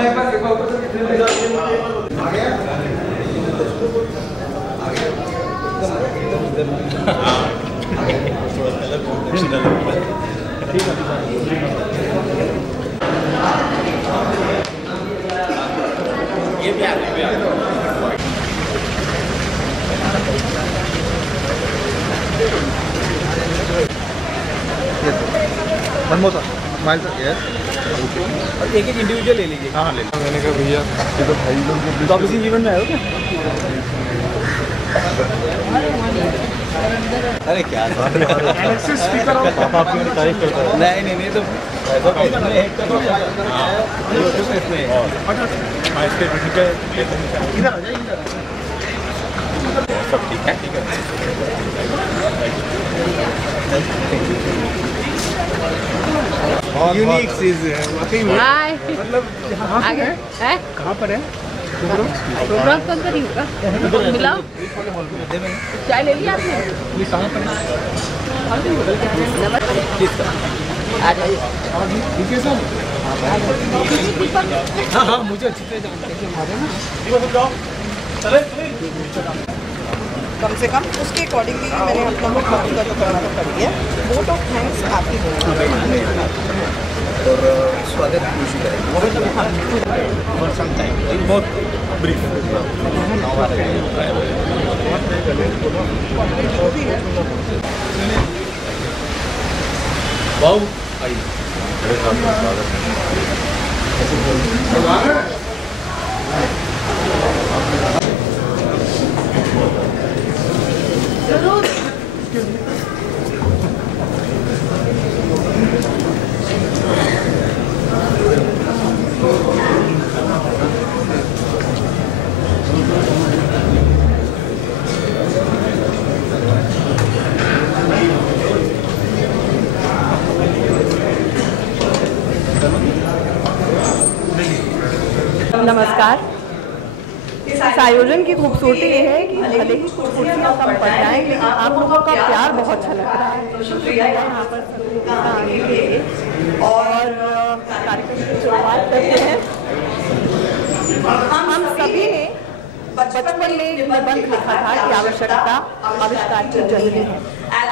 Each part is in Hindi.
ये भी आ one more smile sir yes और एक इंडिविजुअल ले लीजिए। हाँ ले लीजिए। मैंने कहा भैया ये तो भाई लोग तो आप इसी जीवन में आए हो क्या? अरे क्या स्पीकर पापा आपकी तारीफ करता है। नहीं तो इधर आ जाइए इधर सब ठीक है यूनिक चीज है वाकई में। हाय मतलब आगे है कहाँ पर है प्रोग्राम कौन करी होगा मिलाओ चाय ले लिया आपने ये कहाँ पर है नमस्ते आ जाइए ठीक है सर। हाँ हाँ मुझे अच्छी तरह जानते हैं। कम से कम उसके अकॉर्डिंगली मैंने अपना मुख्यमंत्री का जो करना था कर दिया। वोट ऑफ थैंक्स आपकी और स्वागत की खुशी करेंगे फॉर सम टाइम बहुत ब्रीफ वाओ नमस्कार। इस आयोजन की खूबसूरती ये है कि भले ही कुछ कुर्सियाँ कम पड़ जाएं लेकिन आप लोगों का प्यार बहुत अच्छा लग रहा है। शुक्रिया यहाँ पर आने के लिए और कार्यक्रम की शुरुआत करते हैं। हम सभी ने बचपन में एक निबंध लिखा था कि आवश्यकता आविष्कार की जननी है।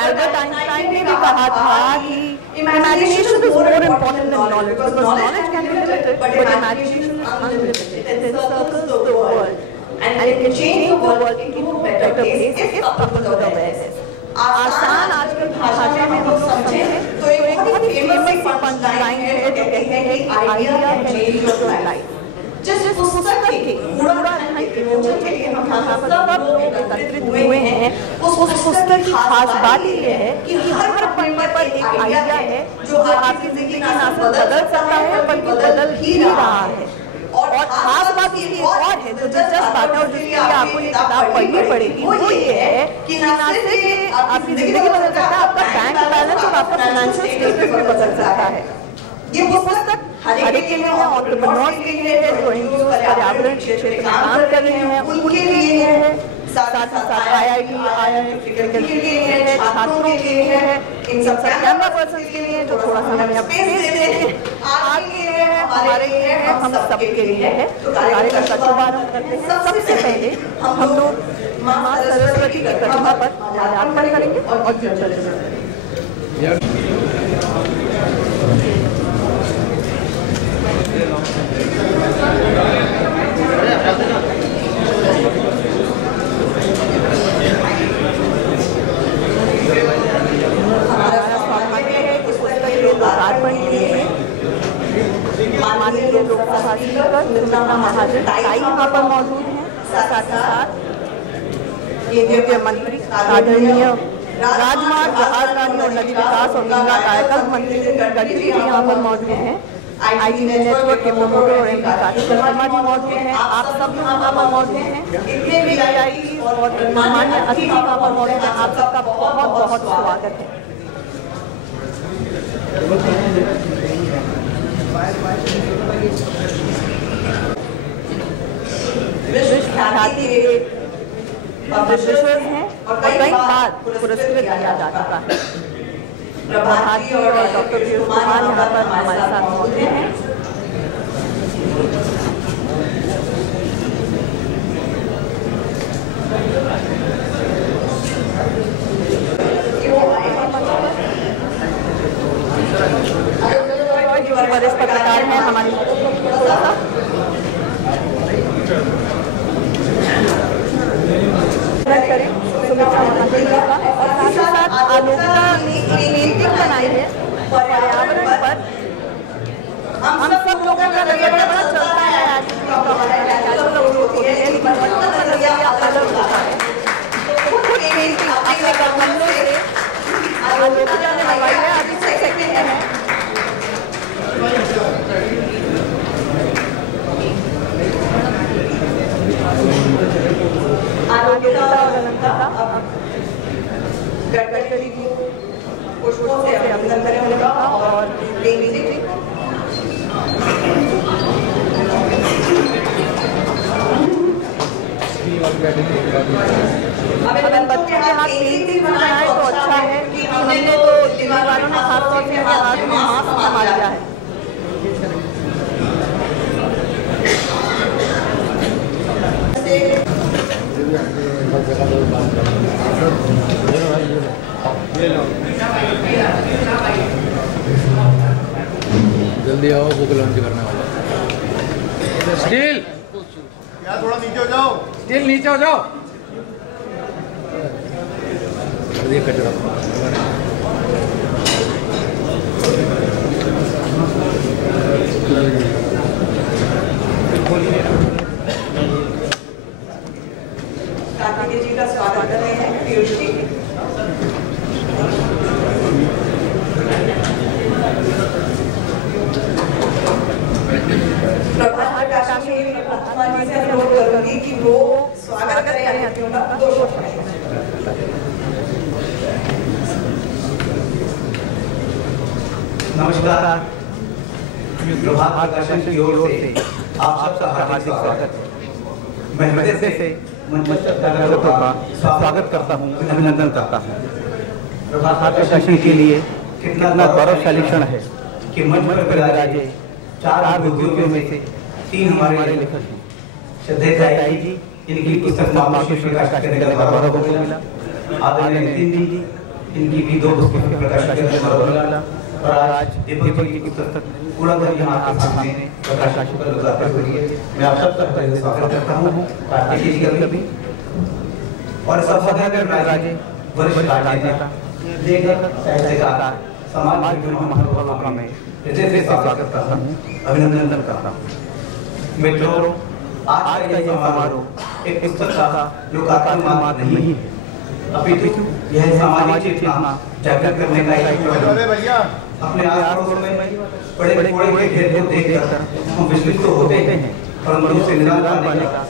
एल्बर्ट आइंस्टाइन ने भी कहा था कि imagination is more important than knowledge because knowledge can be limited but imagination is unlimited. It encircles the world and it can change the world into a better place if coupled with awareness. आसान आजकल भाषा में हम लोग समझें तो एक बहुत ही फेमस पंचलाइन है जो कहती है कि idea can change your life. जिस पुस्तक के पूरा अध्ययन के मुझे हम यहाँ पर सब लोग एकत्रित हुए हैं उस पुस्तक की खास बात ये है कि हर पन्ने पर एक आइडिया है जो आपकी जिंदगी ना सिर्फ बदल सकता है बल्कि बदल ही रहा है। और खास बात ये एक और है जो दिलचस्प बात है और जिसके लिए आपको ये किताब पढ़नी पड़ेगी वो ये है कि ना सिर्फ ये आपकी जिंदगी बदल सकता है, आपका बैंक बैलेंस और आपका फाइनेंशियल स्टेटस भी बदल सकता है। ये पुस्तक हर एक के लिए है, एंटरप्रेन्योर्स के लिए है, जो एनजीओ पर्यावरण क्षेत्र में काम कर रहे हैं उनके लिए है, साथ ही साथ IIT, IIM के लिए है, छात्रों के लिए है, इन सब कैमरा पर्सन के लिए जो थोड़ा सा हमें स्पेस देते हैं, आपके लिए है, हमारे लिए है, हम सब के लिए है। तो कार्यक्रम का शुभारंभ करते हैं। सबसे पहले हम लोग माँ सरस्वती की प्रतिमा पर माल्यार्पण करेंगे और फिर चलेंगे। माननीय लोकसभा स्पीकर निर्मला महाजन ताई यहाँ पर मौजूद हैं, साथ ही साथ केंद्रीय मंत्री आदरणीय राजमार्ग, जहाजरानी और नदी विकास और गंगा कायाकल्प मंत्री गडकरी भी यहाँ पर मौजूद हैं। IT नेटवर्क के प्रमोटर और MP कार्तिक शर्मा जी मौजूद हैं। आप सब लोग यहाँ पर मौजूद हैं। इतने भी VIP और माननीय अतिथि यहाँ पर मौजूद हैं। आप सबका बहुत बहुत स्वागत है। विश्व ख्याति के पब्लिशर्स हैं और कई बार पुरस्कृत किया जा चुका है। प्रभात और डॉक्टर पीयूष कुमार यहाँ पर हमारे साथ मौजूद हैं। हमारी करें सुमित्रा महाजन का, और साथ ही साथ आलोकिता ने एक पेंटिंग बनाई है पर्यावरण पर। हम सब लोगों का नजरिया बड़ा चलता है लेकिन बच्चों का नजरिया अलग होता है। पेंटिंग अपने कलमों से आलोकिता ने लगाई है, अभी सेकंड है। आलोकिता और अलंकृता गडकरी जी पुष्पों से अभिनंदन करें उनका और देवी जी बच्चों के हाथ पेंटिंग बनाए तो अच्छा है कि हमने तो दिल्ली वालों ने खास तौर से हाथ में मास्क संभाल लिया है। जल्दी आओ, बुक लॉन्च करने वाला। स्टील यार थोड़ा नीचे हो जाओ, स्टील नीचे हो जाओ। ये कचरा कार्तिकेय जी का स्वागत कर रहे हैं पीयूष जी। प्रभात काशी आत्मा जी से अनुरोध करूंगी कि वो स्वागत करें अतिथियों का 2 शब्द। नमस्कार, प्रभात प्रकाशन की ओर से आप सबका हार्दिक स्वागत। मैं हृदय से स्वागत करता हूँ, अभिनंदन करता हूँ। प्रभात प्रकाशन के लिए कितना गौरवशाली क्षण है कि मंच पर विराजे 4 विभूतियों में से 3 हमारे लेखक हैं। श्रद्धेय जी, इनकी पुस्तक मातृश्री प्रकाशित करने का गौरव मिला। आदरणीय नितिन जी, इनकी भी 2 पुस्तकें प्रकाशित करने का गौरव मिला। और आज दीपक जी की पुस्तक कूड़ाधर यहाँ आपके सामने प्रकाशित कर हुई है। मैं आप सबका स्वागत करता हूँ। कार्तिकेय जी का भी और सब राजे वरिष्ठ राजनेता, लेखक, साहित्यकार, समाज के महानुभावों में हृदय से स्वागत करता हूँ, अभिनंदन करता हूँ। मित्रों, आज का यह समारोह एक पुस्तक का लोकार्पण मात्र नहीं है, अपितु यह सामाजिक चेतना जागृत करने का एक भैया अपने आस-पास में बड़े बड़े घेर को देखकर हम विचलित तो होते हैं, परंतु से निराश पाने का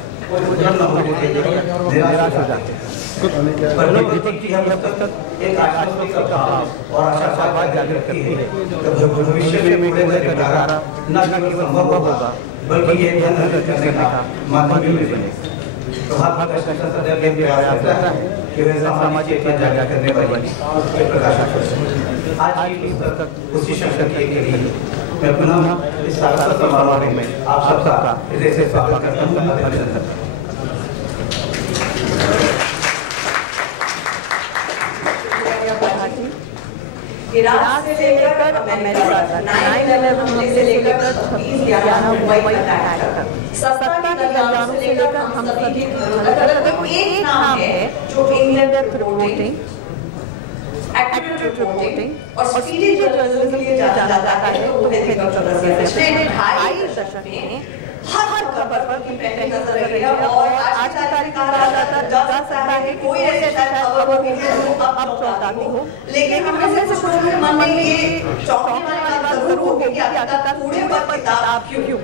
निराश हो जाते हैं। पर दीपक जी हम जब तक एक आश्वासन का भाव और आशावाद जागृत करती है, तो भविष्य में बड़े अधिकार न केवल संभव होगा बल्कि ये धन अर्जित करने का माध्यम भी बनेगा। प्रभात प्रकाशन सदैव ये प्रयास करता है कि वह सामाजिक चेतना जागृत करने वाली प्रकाशक है। आज की पुस्तक उसी शीर्षक के लिए मैं पुनः इस सार्थक समारोह में आप सबका हृदय से स्वागत करता हूँ, अभिनंदन। इराक से लेकर अमेरिका तक, 9/11 से लेकर 26/11 मुंबई अटैक तक, सत्ता की गलियारों से लेकर हम सभी तक एक नाम है जो इंडियन रिपोर्टिंग, एक्यूरेट रिपोर्टिंग और स्पीडी जर्नलिज्म के लिए जाना जाता है। वो है दीपक चक्रवर्ती। पिछले 2.5 दशक में हर खबर पर इंडिपेंडेंट नजर रही है और आज की तारीख में कहा जा सकता है कि कोई ऐसी खबर होगी जो अब चौंकाती हो, लेकिन हम में से कुछ के मन में ये चौंकने वाली बात जरूर होगी कि आखिरकार कूड़े पर किताब क्यों?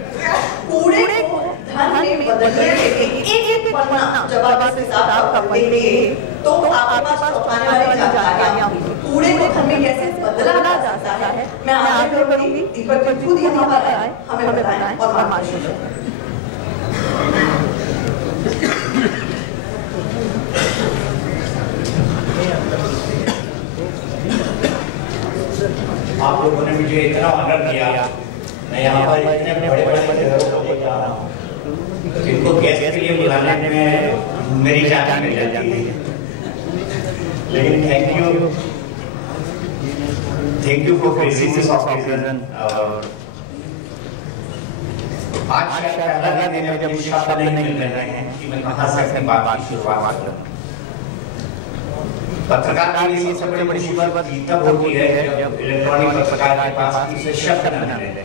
कूड़े को धन में बदलने के लिए एक पन्ना जब आप इस किताब का पढ़ेंगे तो आपके पास चौंकाने वाली जानकारियां होंगी। कूड़े को धन में कैसे बदला जा सकता है, मैं आगे करूंगी। दीपक जी खुद यहाँ पर आए, हमें बताएं और मार्गदर्शन करें। आप लोगों ने मुझे इतना ऑनर किया, मैं यहाँ पर इतने बड़े बड़े शहरों को जा रहा हूँ जिनको गेस्ट के लिए बुलाने में मेरी जान मिल जाती है। लेकिन thank you for facing this occasion. आज शायद पहला दिन है जब मुझे शब्द नहीं मिल रहे हैं कि मैं कहाँ से अपनी बात की शुरुआत करूँ। पत्रकार के लिए सबसे बड़ी मुसीबत तब होती है जब इलेक्ट्रॉनिक पत्रकार के पास इसे शब्द न मिले।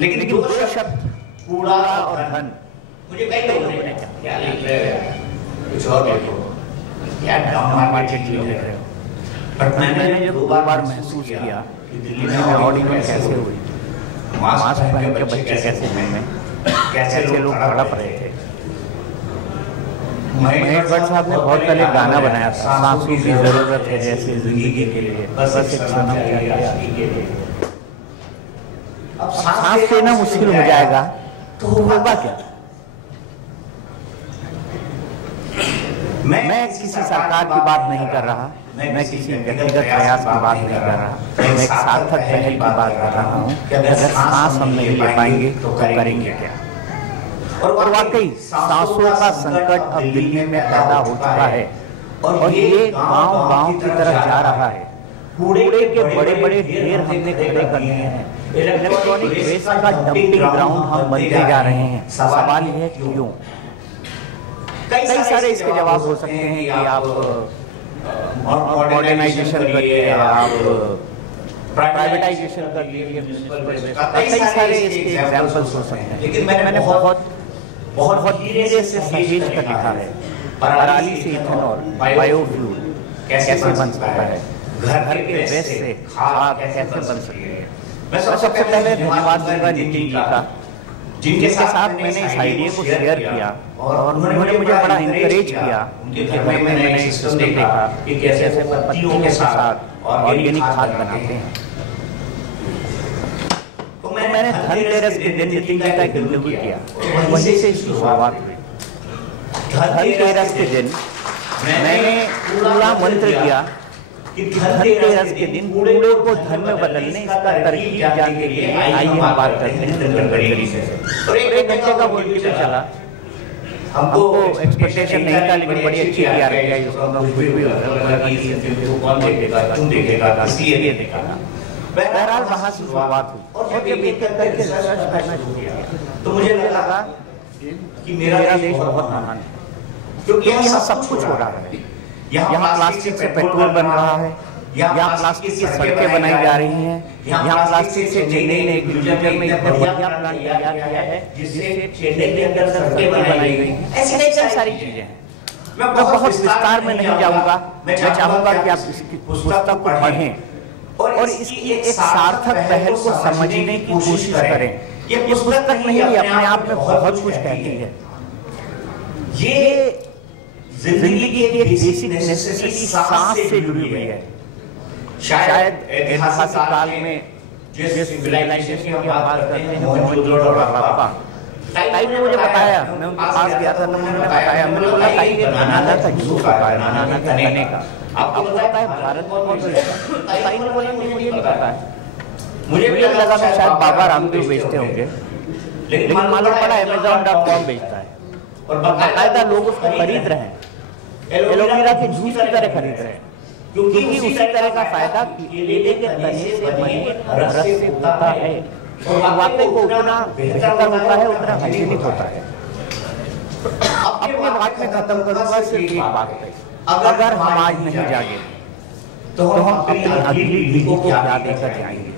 लेकिन दो शब्द कूड़ा और धन, मुझे कई लोगों ने क्या लिख रहे हैं, कुछ और लिखो, क्या डाउन मार्केट लिख रहे हो। बट मैंने जब दो बार महसूस किया कि दिल्ली में ऑर्डिनेंस कैसे हुई, मास्क पहन के बच्चे कैसे घूमे, कैसे लोग तड़प रहे थे। महेश भट्ट साहब ने बहुत पहले गाना बनाया था, सांसों की जरूरत है जैसे जिंदगी के लिए, बस एक सनम चाहिए आशिकी के लिए। अब सांस लेना मुश्किल हो जाएगा तो होगा क्या? मैं किसी सरकार की बात नहीं कर रहा, मैं किसी व्यक्तिगत प्रयास की बात नहीं कर रहा, मैं एक सार्थक पहल की बात कर रहा हूँ कि अगर सांस हम नहीं ले पाएंगे तो करेंगे क्या? और वाकई सांसों का संकट अब दिल्ली में पैदा हो चुका है और ये गांव-गांव की तरफ जा रहा है। कूड़े के बड़े बड़े ढेर हमने खड़े करने हैं, इलेक्ट्रॉनिक वेस्ट का डंपिंग ग्राउंड हम बनते जा रहे हैं। सवाल यह है क्यों? कई सारे इसके जवाब हो सकते हैं कि आप मॉडर्नाइजेशन करिए, आप प्राइवेटाइजेशन कर लीजिए, कई सारे इसके एग्जाम्पल्स हो सकते हैं। लेकिन मैंने बहुत धीरे से सहेज कर लिखा है, पराली से इथेनॉल, बायोफ्यूल कैसे बन सकता है, घर के वेस्ट से खाद कैसे बन सकती है। मैं सबसे पहले धन्यवाद दूंगा नितिन जी का, जिनके साथ मैंने इस आइडिया को शेयर किया और उन्होंने मुझे बड़ा इनकरेज किया। उनके घर में मैंने एक सिस्टम देखा कि कैसे पत्तियों के साथ ऑर्गेनिक खाद बनाते हैं। तो मैंने धनतेरस के दिन नितिन जी का एक इंटरव्यू किया, वहीं से इसकी शुरुआत हुई। धनतेरस के दिन मैंने पूरा मंत्र किया कि धनतेरस के दिन कूड़े को धन में बदलने इसका तरकीब जानने के लिए आइए हम बात करते हैं नितिन गडकरी से। और 1 घंटे का वो इंटरव्यू चला, हमको एक्सपेक्टेशन नहीं था लेकिन बड़ी अच्छी तैयार है, जिसको हम खुश भी हो रहे हैं। कौन देखेगा, क्यों देखेगा, इसलिए देखेगा। बहरहाल वहाँ से शुरुआत हुई और जब एक एक करके रिसर्च करना शुरू किया तो मुझे लगा कि मेरा देश बहुत महान है, क्योंकि यहाँ सब कुछ हो रहा है। यहाँ प्लास्टिक से पेट्रोल बन रहा है, यहाँ प्लास्टिक की सड़कें बनाई जा रही हैं, यहाँ प्लास्टिक से चेन्नई ने गिरिजाघर में इतने बढ़िया प्लांट तैयार किया है जिससे चेन्नई के अंदर सड़कें बनाई गई। ऐसी कई सारी चीजें हैं। मैं बहुत विस्तार में नहीं जाऊंगा, मैं चाहूंगा कि आप इसकी पुस्तक को पढ़ें और इसकी एक सार्थक पहल को समझने की कोशिश करें। ये पुस्तक नहीं, अपने आप में बहुत कुछ कहती है। ये जिंदगी की एक बेसिक नेसेसिटी सांस से जुड़ी हुई है। शायद ऐतिहासिक काल में जिस सिविलाइजेशन की बात करते हैं मोहनजोदड़ो और हड़प्पा, ताई ने मुझे बताया, मैं उनके पास गया था, उन्होंने बताया, मैंने बोला ताई ये बनाना का जूस होता है, बनाना के तने का, आपको पता है भारत में बहुत बेचता है। ताई ने बोला मुझे ये नहीं पता है। मुझे भी लगा कि शायद बाबा रामदेव बेचते होंगे, लेकिन मालूम पड़ा Amazon.com बेचता है और बाकायदा लोग उसको खरीद रहे हैं, एलोवेरा के जूस की तरह खरीद रहे हैं, क्योंकि उसी तरह का फायदा केले के तने से बने रस से होता है और वाकई को उतना बेहतर होता है, उतना हाइजीनिक होता है। अपने बात में खत्म करूंगा सिर्फ एक बात है, अगर हम आज नहीं जागे तो हम अपनी अगली पीढ़ी को क्या देकर जाएंगे,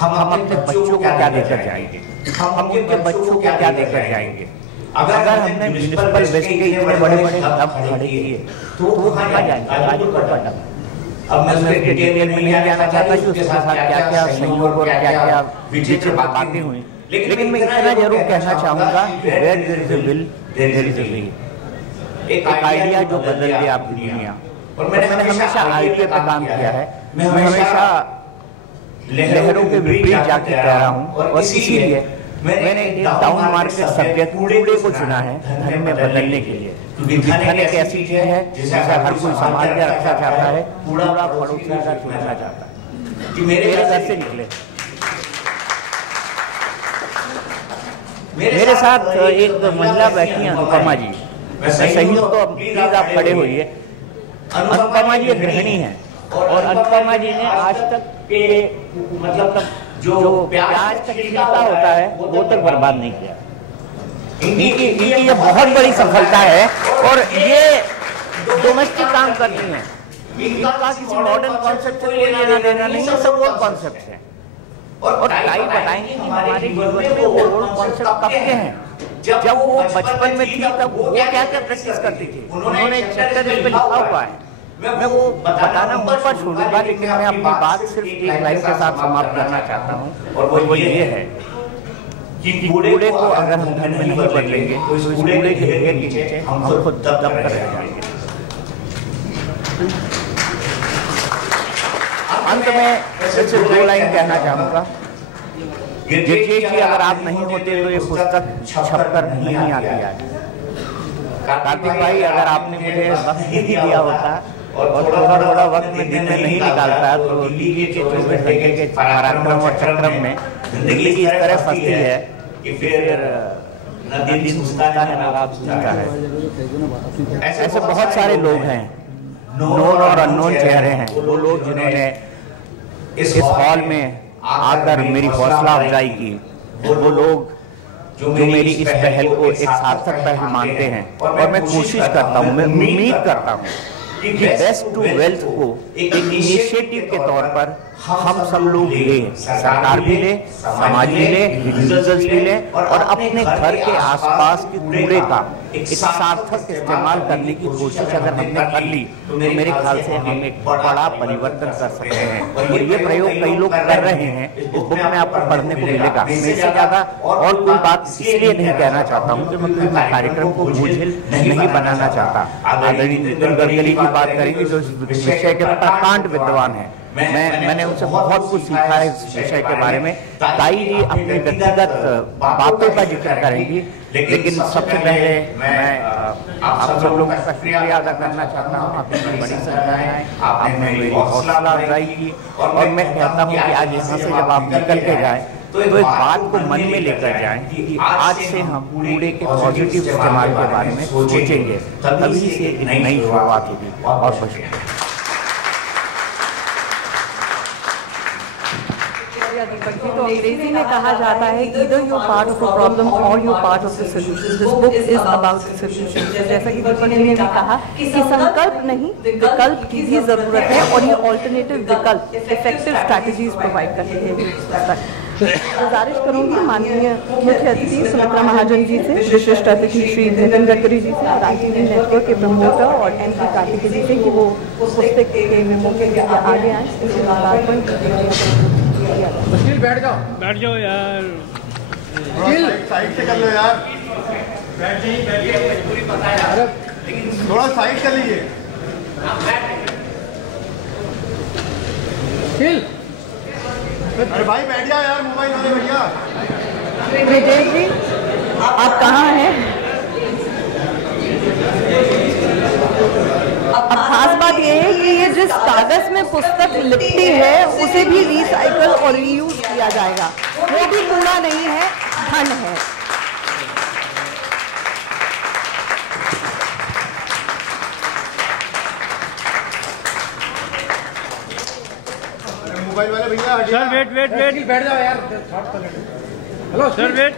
हम अपने बच्चों को क्या देकर जाएंगे, हम उनके बच्चों को क्या देकर जाएंगे। अगर हमने म्युनिसिपल वेस्ट के इतने बड़े बड़े डब खड़े किए तो वो कहाँ जाएंगे, गाजीपुर का डब। अब मैं उसके डिटेल में नहीं जाना चाहता कि उसके साथ क्या क्या संयोग और क्या क्या विचित्र बातें हुई, लेकिन मैं इतना जरूर कहना चाहूंगा कि where there is a will there is a way. एक आइडिया जो बदल दे आपकी दुनिया। और मैंने हमेशा आइडिया पे काम किया है, मैं हमेशा लहरों के विपरीत जाके कह रहा हूँ और इसीलिए मैंने एक डाउन मार्केट सब्जेक्ट कूड़े को चुना है धन में बदलने के लिए, क्योंकि धन एक ऐसी चीज है जिसे हर कोई संभाल के रखना चाहता है, कूड़ा पड़ोसी का छूटना चाहता है। कि मेरे घर से निकले। मेरे साथ एक महिला बैठी है अनुपमा जी, सही हो तो प्लीज आप खड़े होइए। अनुपमा जी एक गृहिणी है और अनुपमा जी ने आज तक के मतलब जो प्याज का छिलका होता है वो तक बर्बाद नहीं किया। इनकी ये बहुत बड़ी सफलता है और ये डोमेस्टिक काम करती हैं। इनका किसी मॉडर्न कॉन्सेप्ट से कोई लेना देना नहीं है, सब ओल्ड कॉन्सेप्ट है। और ताई बताएंगे कि हमारे जीवन में वो ओल्ड कॉन्सेप्ट कब के हैं। जब वो बचपन में थी तब वो क्या क्या प्रैक्टिस करती थी, उन्होंने एक चैप्टर इस पे लिखा हुआ है। मैं वो बताना ऊपर छोड़ूंगा, लेकिन मैं अपनी बात सिर्फ एक लाइन के साथ समाप्त करना चाहता हूँ और वो ये है कि कूड़े को अगर हम धन में नहीं बदलेंगे तो इस कूड़े के ढेर के नीचे हम खुद दब कर रह जाएंगे। अंत में सिर्फ 2 लाइन कहना चाहूँगा, गिरजेश जी अगर आप नहीं होते तो ये पुस्तक छपकर नहीं आती है। कार्तिक भाई अगर आपने मुझे वक्त नहीं दिया होता और थोड़ा वक्त में दिन में नहीं निकालता तो टीवी के 24 घंटे के पराक्रम और चक्रम में जिंदगी इस तरह फंसती है कि फिर न दिन सुनता है न रात सुनता है। ऐसे बहुत सारे लोग हैं, नोन और अननोन चेहरे हैं, वो लोग जिन्होंने इस हॉल में आकर मेरी हौसला अफजाई की, वो लोग जो मेरी इस पहल को एक सार्थक पहल मानते हैं। और मैं कोशिश करता हूँ, मैं उम्मीद करता हूँ कि बेस्ट टू वेल्थ को एक इनिशिएटिव के तौर पर हम सब लोग ले, सरकार भी ले, समाज भी ले, इंडिविजुअल्स भी ले और अपने घर के आसपास के कूड़े का एक सार्थक इस्तेमाल करने की कोशिश अगर हमने कर ली तो मेरे ख्याल से हम एक बड़ा परिवर्तन कर सकते हैं। और ये प्रयोग कई लोग कर रहे हैं, इस बुक में आपको पढ़ने को मिलेगा। मैं इससे ज़्यादा और कोई बात इसलिए नहीं कहना चाहता हूँ कि मैं किसी कार्यक्रम को बोझिल नहीं बनाना चाहता। आदरणीय नितिन गडकरी की बात करेंगे जो इस विषय के प्रकांड विद्वान है। मैंने उनसे बहुत कुछ सीखा है इस विषय के बारे में। ताई जी अपनी व्यक्तिगत बातों का जिक्र करेंगी, लेकिन सबसे पहले मैं आप सब लोगों का शुक्रिया अदा करना चाहता हूँ। आपने बड़ी संख्या है, आपने मेरी हौसला अफजाई की और मैं कहता हूँ कि आज यहाँ से जब आप निकल के जाएं तो इस बात को मन में लेकर जाएं कि आज से हम कूड़े के पॉजिटिव इस्तेमाल के बारे में सोचेंगे, तभी से एक नई शुरुआत होगी। और दीपक जी, तो अंग्रेजी में कहा जाता है either you're part of a problem or you're part of the solution. This book is about the solution. जैसा कि दीपक जी ने भी कहा कि संकल्प नहीं विकल्प की भी जरूरत है और ये ऑल्टरनेटिव विकल्प इफेक्टिव स्ट्रैटेजीज प्रोवाइड करती है। गुजारिश करूंगी माननीय मुख्य अतिथि सुमित्रा महाजन जी से, विशिष्ट अतिथि श्री नितिन गडकरी जी से और आईटीवी नेटवर्क के प्रमोटर और एमपी कार्तिक जी से कि वो पुस्तक के मौके के आगे आए। मुश्किल बैठ जाओ यार, साइड से कर लो यार, बैठिए पता है यार, लेकिन थोड़ा साइड कर लीजिए। अरे भाई बैठ जाओ यार, मोबाइल वाले भैया। विजय जी आप कहाँ हैं? अब खास बात यह है कि ये जिस कागज में पुस्तक लिखती है उसे भी रिसाइकल और रीयूज किया जाएगा, वो भी कूड़ा नहीं है, धन है। मोबाइल वाले भैया सर वेट बैठ जाओ यार। Hello sir wait.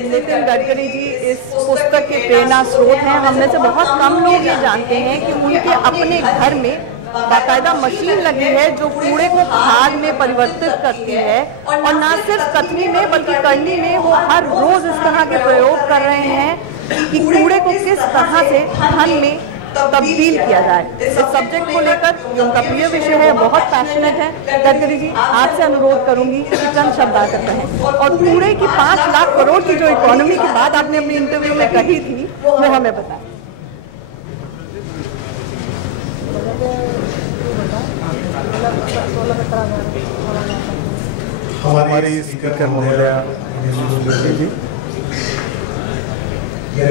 Nitin Gadkari ji इस पुस्तक के प्रेरणा स्रोत हैं। हम में से बहुत कम लोग ये जानते हैं कि उनके अपने घर में बाकायदा मशीन लगी है जो कूड़े को खाद में परिवर्तित करती है और न सिर्फ कथनी में बल्कि करनी में वो हर रोज इस तरह के प्रयोग कर रहे हैं कि कूड़े को किस तरह से धन में तब्दील किया जाए। इस सब्जेक्ट को लेकर जो उनका प्रिय विषय है, बहुत पैशनेट है। गडकरी जी आपसे अनुरोध करूंगी कि चंद शब्द आकर कहें और कूड़े की 5 लाख करोड़ की जो इकोनॉमी की बात आपने अपने इंटरव्यू में कही थी वो हमें बताएं। हमारी स्पीकर महोदया जी,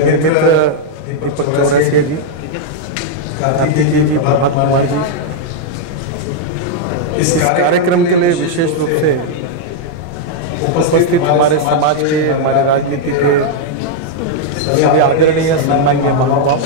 मित्र दीपक चौरसिया जी, कार्तिक जी, प्रभात कुमार जी, इस कार्यक्रम के लिए विशेष रूप से उपस्थित हमारे समाज के, हमारे राजनीति के सभी आदरणीय सम्माननीय महानुभाव,